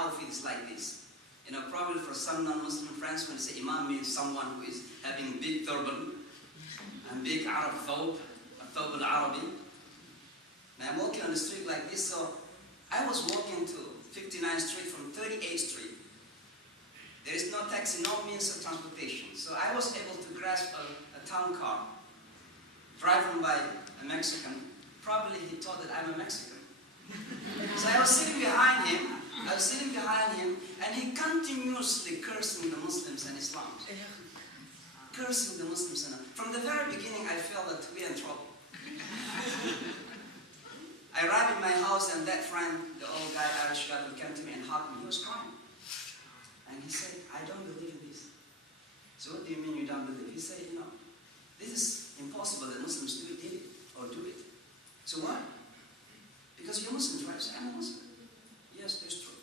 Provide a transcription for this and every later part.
outfit is like this. You know, probably for some non-Muslim friends, when they say Imam means someone who is having big turban and big Arab thawb, a thawb al-Arabi. And I'm walking on the street like this, so I was walking to 59th Street from 38th Street. There is no taxi, no means of transportation. So I was able to grasp a town car, driven by a Mexican. Probably he thought that I'm a Mexican. So I was sitting behind him, and he continuously cursing the Muslims and Islam. Cursing the Muslims and from the very beginning I felt that we are in trouble. I arrived in my house and that friend, the old guy, Irish guy, who came to me and hugged me, he was crying. And he said, I don't believe in this. So what do you mean you don't believe? He said, you know, this is impossible that Muslims did it or do it. So why? Because you're Muslims, right? I said, I'm a Muslim. Yes, that's true.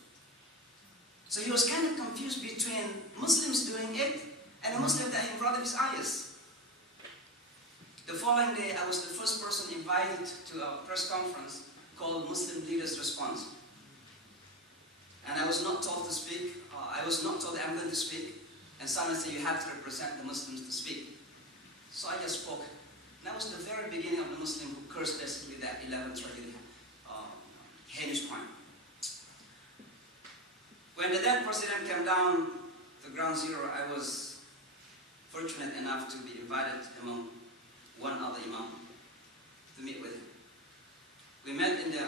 So he was kind of confused between Muslims doing it and a Muslim that in front of his eyes. The following day, I was the first person invited to a press conference called Muslim Leaders Response. And I was not told to speak. I was not told that I'm going to speak. And someone said, you have to represent the Muslims to speak. So I just spoke. And that was the very beginning of the Muslim who cursed basically that 11th tragedy, heinous crime. When the then president came down to ground zero, I was fortunate enough to be invited among one other imam to meet with him. We met in the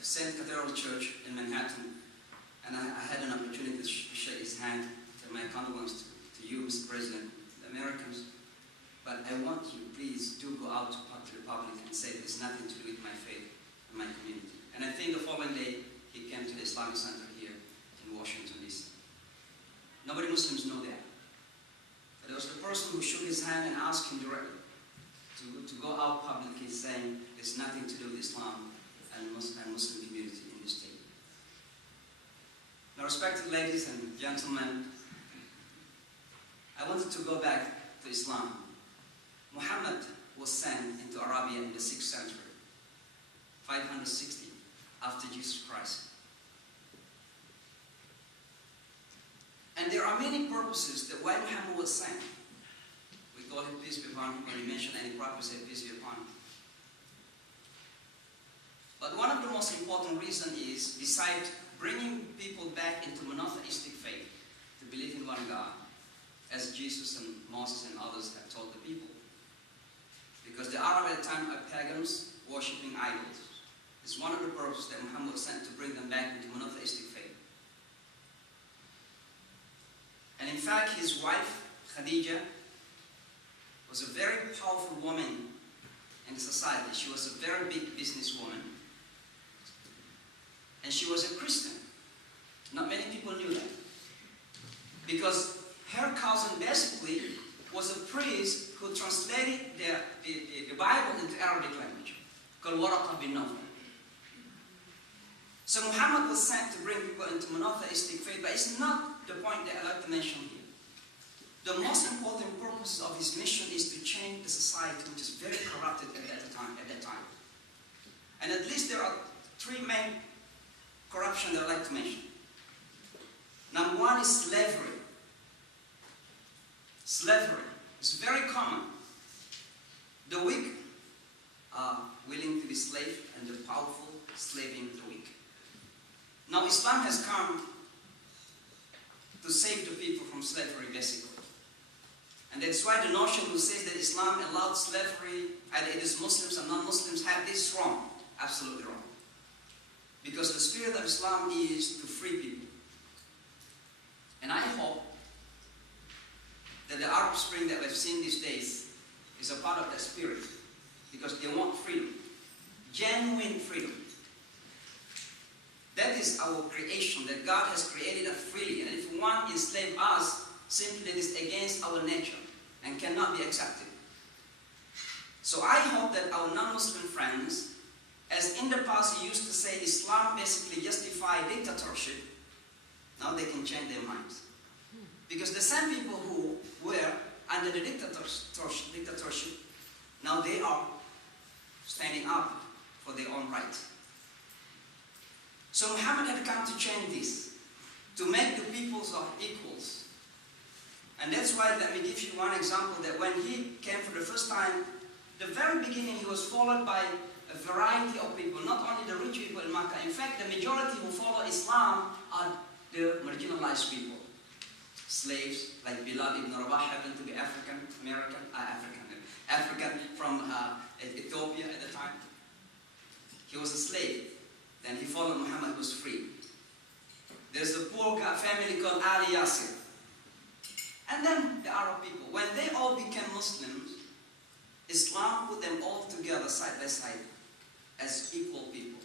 St. Cathedral Church in Manhattan, and I had an opportunity to shake his hand, to my condolences to you, Mr. President, the Americans. But I want you, please, do go out to the public and say there's nothing to do with my faith and my community. And I think the following day, he came to the Islamic Center here in Washington, D.C. Nobody Muslims know that. But it was the person who shook his hand and asked him directly to go out publicly saying there's nothing to do with Islam and Muslim community in this state. Now, respected ladies and gentlemen, I wanted to go back to Islam. Muhammad was sent into Arabia in the 6th century, 560 after Jesus Christ. And there are many purposes that why Muhammad was sent. We call it peace be upon him. When we mention any prophet, we say peace be upon him. But one of the most important reasons is, besides bringing people back into monotheistic faith, to believe in one God, as Jesus and Moses and others have told the people. Because the Arab at the time are pagans worshipping idols. It's one of the purposes that Muhammad was sent to bring them back into monotheistic faith. And in fact, his wife, Khadija, was a very powerful woman in society. She was a very big businesswoman. And she was a Christian. Not many people knew that. Because her cousin basically was a priest who translated the Bible into Arabic language, called Waraqah bin Nawfal. So Muhammad was sent to bring people into monotheistic faith, but it's not the point that I'd like to mention here. The most important purpose of his mission is to change the society, which is very corrupted at that time. And at least there are three main corruptions that I'd like to mention. Number one is slavery. Slavery is very common. The weak are willing to be slaves, and the powerful slaving the weak. Now Islam has come to save the people from slavery, basically. And that's why the notion who says that Islam allowed slavery, either it is Muslims or non-Muslims, have this wrong. Absolutely wrong. Because the spirit of Islam is to free people. And I hope that the Arab Spring that we've seen these days is a part of that spirit. Because they want freedom. Genuine freedom. That is our creation, that God has created us freely. And if one enslave us, simply that is against our nature and cannot be accepted. So I hope that our non-Muslim friends, as in the past you used to say Islam basically justifies dictatorship, now they can change their minds. Because the same people who were under the dictatorship, now they are standing up for their own rights. So Muhammad had come to change this. And that's why, let me give you one example, that when he came for the first time, the very beginning he was followed by a variety of people, not only the rich people in Makkah. In fact, the majority who follow Islam are the marginalized people. Slaves, like Bilal ibn Rabah happened to be African from Ethiopia at the time. He was a slave. Then he followed Muhammad, who was free. There's a poor family called Ali Yasir. And then the Arab people. When they all became Muslims, Islam put them all together side by side as equal people.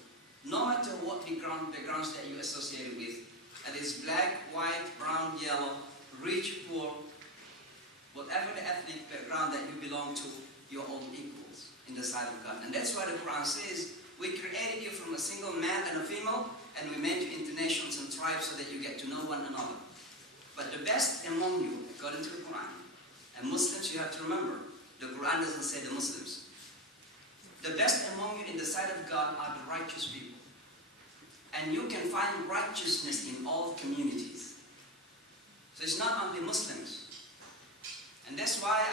No matter what backgrounds that you associated with, and it's black, white, brown, yellow, rich, poor, whatever the ethnic background that you belong to, you're all equals in the sight of God. And that's why the Quran says, we created you from a single man and a female, and we made you into nations and tribes so that you get to know one another. But the best among you, according to the Quran, and Muslims, you have to remember, the Quran doesn't say the Muslims. The best among you in the sight of God are the righteous people. And you can find righteousness in all communities. So it's not only Muslims. And that's why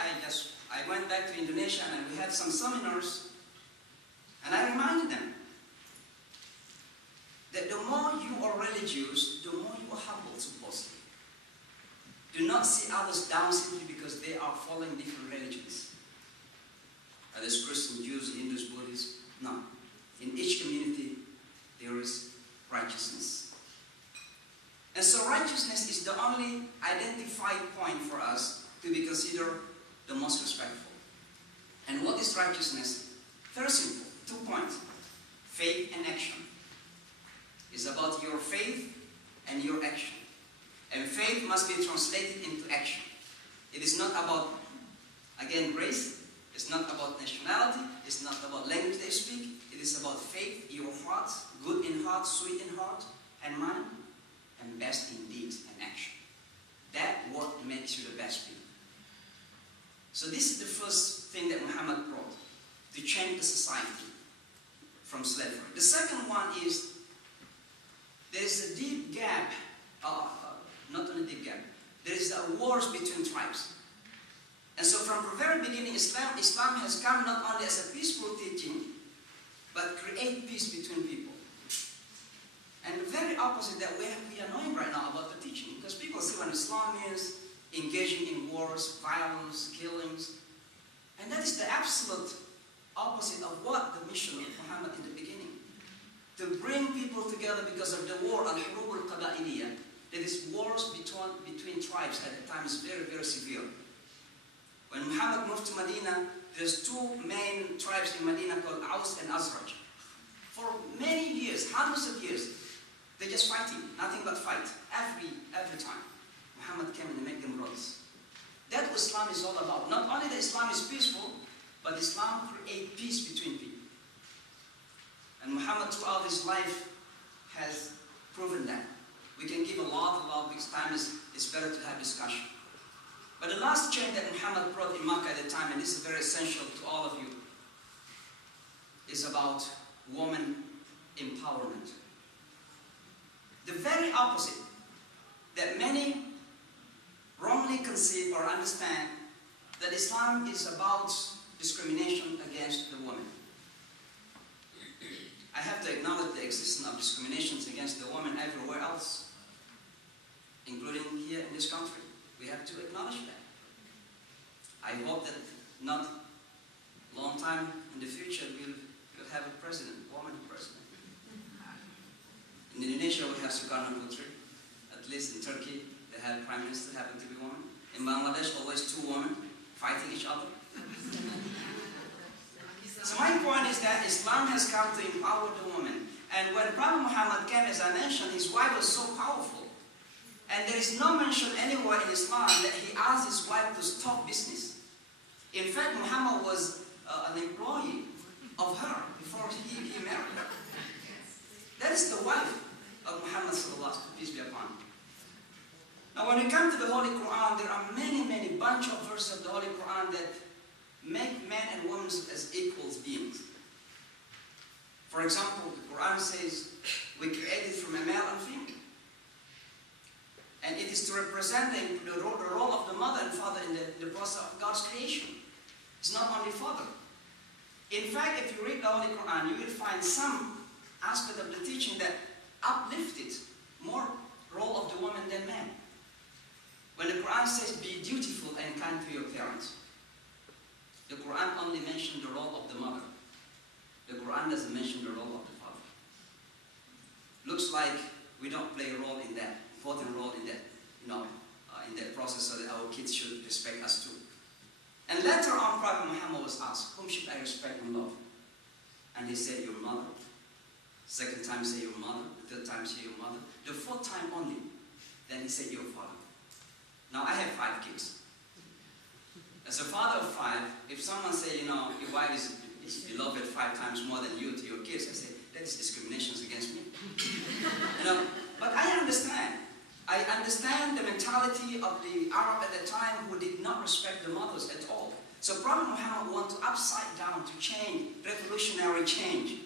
I went back to Indonesia and we had some seminars, and I reminded them that the more you are religious, the more you are humble, supposedly. Do not see others down simply because they are following different religions. Whether it's Christian, Jews, Hindus, Buddhists. No. In each community, there is righteousness. And so righteousness is the only identified point for us to be considered the most respectful. And what is righteousness? Very simple. 2 points. Faith and action. It's about your faith and your action. And faith must be translated into action. It is not about, again, race. It's not about nationality. It's not about language they speak. It is about faith, your heart, good in heart, sweet in heart and mind, and best in deeds and action. That's what makes you the best people. So this is the first thing that Muhammad brought, to change the society from slavery. The second one is, there is a deep gap, not only deep gap, there is a wars between tribes. And so from the very beginning, Islam has come not only as a peaceful teaching, but create peace between people. And the very opposite that we are knowing right now about the teaching, because people see when Islam is engaging in wars, violence, killings, and that is the absolute opposite of what the mission of Muhammad in the beginning. To bring people together because of the war, al-hurub al-qaba'iliyah, that is wars between tribes at the time is very, very severe. When Muhammad moved to Medina, there's 2 main tribes in Medina called Aus and Azraj. For many years, hundreds of years, they're just fighting, nothing but fight, every time. Muhammad came and made them brothers. That's what Islam is all about. Not only that Islam is peaceful, but Islam creates peace between people. And Muhammad throughout his life has proven that. We can give a lot, because time is better to have discussion. But the last change that Muhammad brought in Makkah at the time, and this is very essential to all of you, is about woman empowerment. The very opposite that many wrongly conceive or understand, that Islam is about discrimination against the woman. I have to acknowledge the existence of discriminations against the woman everywhere else, including here in this country. We have to acknowledge that. I hope that not long time in the future we'll have a president, woman president. In Indonesia we have Sukarno Putri. At least in Turkey they have prime minister happen to be woman. In Bangladesh always 2 women fighting each other. So my point is that Islam has come to empower the woman. And when Prophet Muhammad came, as I mentioned, his wife was so powerful. And there is no mention anywhere in Islam that he asked his wife to stop business. In fact, Muhammad was an employee of her before he married her. That is the wife of Muhammad sallallahu, peace be upon him. Now when we come to the Holy Quran, there are many bunch of verses of the Holy Quran that make men and women as equal beings. For example, the Quran says, we created from a male and female. And it is is to represent the role of the mother and father in the process of God's creation. It's not only father. In fact, if you read the Holy Quran, you will find some aspect of the teaching that uplifted more role of the woman than man. When the Quran says, be dutiful and kind to your parents, the Quran only mentioned the role of the mother. The Quran doesn't mention the role of the father. Looks like we don't play a role in that, important role in that, in that process, so that our kids should respect us too. And later on, Prophet Muhammad was asked, whom should I respect and love? And he said, your mother. Second time, say your mother. The third time, say your mother. The fourth time only, then he said, your father. Now, I have 5 kids. As a father of 5, if someone say, your wife is beloved 5 times more than you to your kids, I say, that is discrimination against me. But I understand. I understand the mentality of the Arab at the time who did not respect the mothers at all. So Prophet Muhammad wanted to upside down, to change, revolutionary change.